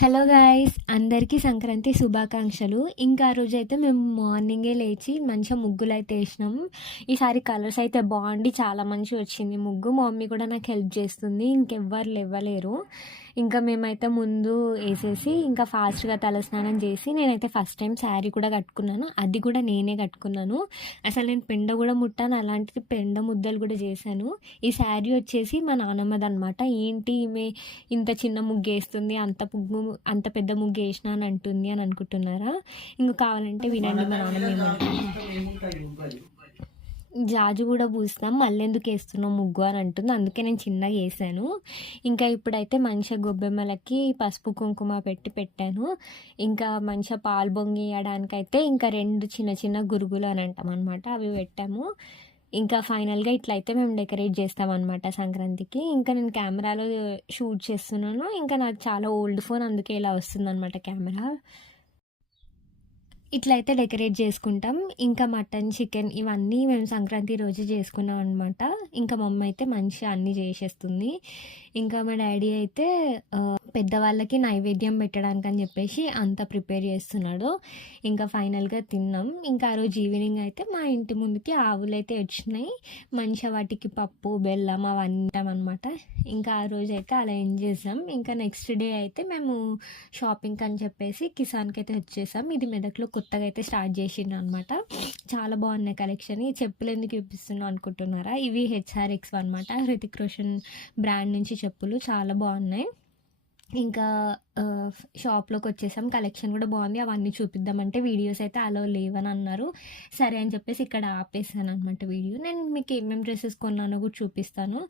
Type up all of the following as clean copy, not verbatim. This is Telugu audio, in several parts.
హలో గాయ్స్, అందరికీ సంక్రాంతి శుభాకాంక్షలు. ఇంకా ఆ రోజైతే మేము మార్నింగే లేచి మంచిగా ముగ్గులైతే వేసినాం. ఈసారి కలర్స్ అయితే బాగుండి చాలా మంచిగా వచ్చింది ముగ్గు. మా మమ్మీ కూడా నాకు హెల్ప్ చేస్తుంది, ఇంకెవ్వరు లేవ్వలేరు. ఇంకా మేమైతే ముందు వేసేసి ఇంకా ఫాస్ట్గా తలస్నానం చేసి నేనైతే ఫస్ట్ టైం శారీ కూడా కట్టుకున్నాను. అది కూడా నేనే కట్టుకున్నాను. అసలు నేను పెండ కూడా ముట్టాను, అలాంటిది పెండ ముద్దలు కూడా చేశాను. ఈ శారీ వచ్చేసి మా నానమ్మదనమాట. ఏంటి ఈమె ఇంత చిన్న ముగ్గు వేస్తుంది, అంత పెద్ద ముగ్గు వేసినా అని అంటుంది అని అనుకుంటున్నారా? ఇంకా కావాలంటే వినండి మా నాన్నమ్మ ఏమంటుంది. జాజు కూడా పూస్తాం, మళ్ళీ ఎందుకు వేస్తున్నాం ముగ్గు అని అంటుంది. అందుకే నేను చిన్నగా వేసాను. ఇంకా ఇప్పుడైతే మంచిగా గొబ్బెమ్మలకి పసుపు కుంకుమ పెట్టాను. ఇంకా మంచిగా పాలు పొంగియడానికైతే ఇంకా 2 చిన్న చిన్న గురుగులు అని అంటాం అనమాట, అవి పెట్టాము. ఇంకా ఫైనల్గా ఇట్లయితే మేము డెకరేట్ చేస్తామన్నమాట సంక్రాంతికి. ఇంకా నేను కెమెరాలో షూట్ చేస్తున్నాను. ఇంకా నాకు చాలా ఓల్డ్ ఫోన్, అందుకే ఇలా వస్తుందన్నమాట కెమెరా. ఇట్లయితే డెకరేట్ చేసుకుంటాం. ఇంకా మటన్, చికెన్ ఇవన్నీ మేము సంక్రాంతి రోజు చేసుకున్నాం అనమాట. ఇంకా మా అమ్మ అయితే మంచిగా అన్నీ చేసేస్తుంది. ఇంకా మా డాడీ అయితే పెద్దవాళ్ళకి నైవేద్యం పెట్టడానికి అని చెప్పేసి అంతా ప్రిపేర్ చేస్తున్నాడు. ఇంకా ఫైనల్గా తిన్నాం. ఇంకా ఆ రోజు ఈవినింగ్ అయితే మా ఇంటి ముందుకి ఆవులు అయితే వచ్చినాయి. మంచిగా వాటికి పప్పు, బెల్లం అవన్నీ అనమాట. ఇంకా ఆ రోజు అయితే అలా ఎంజాయ్ చేసాం. ఇంకా నెక్స్ట్ డే అయితే మేము షాపింగ్కి అని చెప్పేసి కిసాన్కి అయితే వచ్చేసాం. ఇది మెదక్లో కొత్తగా అయితే స్టార్ట్ చేసిండు అనమాట. చాలా బాగున్నాయి కలెక్షన్. ఈ చెప్పులు ఎందుకు చూపిస్తున్నాం అనుకుంటున్నారా? ఇవి HRX అనమాట, హృతిక్ రోషన్ బ్రాండ్ నుంచి చెప్పులు చాలా బాగున్నాయి. ఇంకా షాప్లోకి వచ్చేసాం. కలెక్షన్ కూడా బాగుంది, అవన్నీ చూపిద్దామంటే వీడియోస్ అయితే అలో లేవని అన్నారు. సరే అని చెప్పేసి ఇక్కడ ఆపేసాను అనమాట వీడియో. నేను మీకు ఏమేమి డ్రెస్సెస్ కొన్నానో కూడా చూపిస్తాను.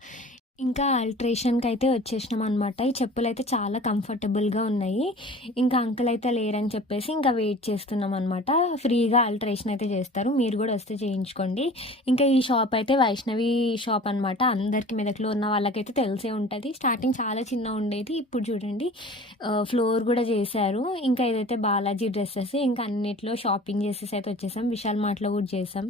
ఇంకా ఆల్ట్రేషన్కి అయితే వచ్చేసినాం అనమాట. ఈ చెప్పులు అయితే చాలా కంఫర్టబుల్గా ఉన్నాయి. ఇంకా అంకుల్ అయితే లేరని చెప్పేసి ఇంకా వెయిట్ చేస్తున్నాం అనమాట. ఫ్రీగా ఆల్ట్రేషన్ అయితే చేస్తారు, మీరు కూడా వస్తే చేయించుకోండి. ఇంకా ఈ షాప్ అయితే వైష్ణవి షాప్ అనమాట. అందరికీ మెదక్లో ఉన్న వాళ్ళకైతే తెలిసే ఉంటుంది. స్టార్టింగ్ చాలా చిన్న ఉండేది, ఇప్పుడు చూడండి ఫ్లోర్ కూడా చేశారు. ఇంకా ఇదైతే బాలాజీ డ్రెస్సెస్. ఇంకా అన్నిట్లో షాపింగ్ చేసేసి అయితే వచ్చేసాం. విశాల్ మార్ట్లో కూడా చేసాం.